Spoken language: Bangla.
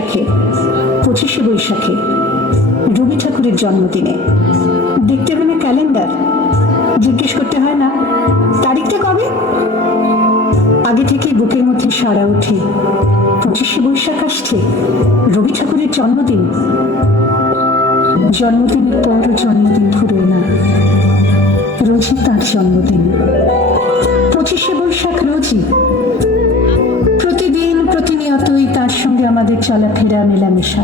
বৈশাখে, 25শে বৈশাখে, রবি ঠাকুরের জন্মদিনে দেখতে হবে না ক্যালেন্ডার, জিজ্ঞেস করতে হয় না তারিখটা কবে। আগে থেকেই বুকের মধ্যে সাড়া ওঠে, 25শে বৈশাখ আসছে, রবি ঠাকুরের জন্মদিন। জন্মদিনের পরও জন্মদিন ফুরোয় না, রোজই তার জন্মদিন। 25শে বৈশাখ রোজই, প্রতিদিন প্রতিনিয়তই তার সঙ্গে আমাদের চলাফেরা মেলামেশা।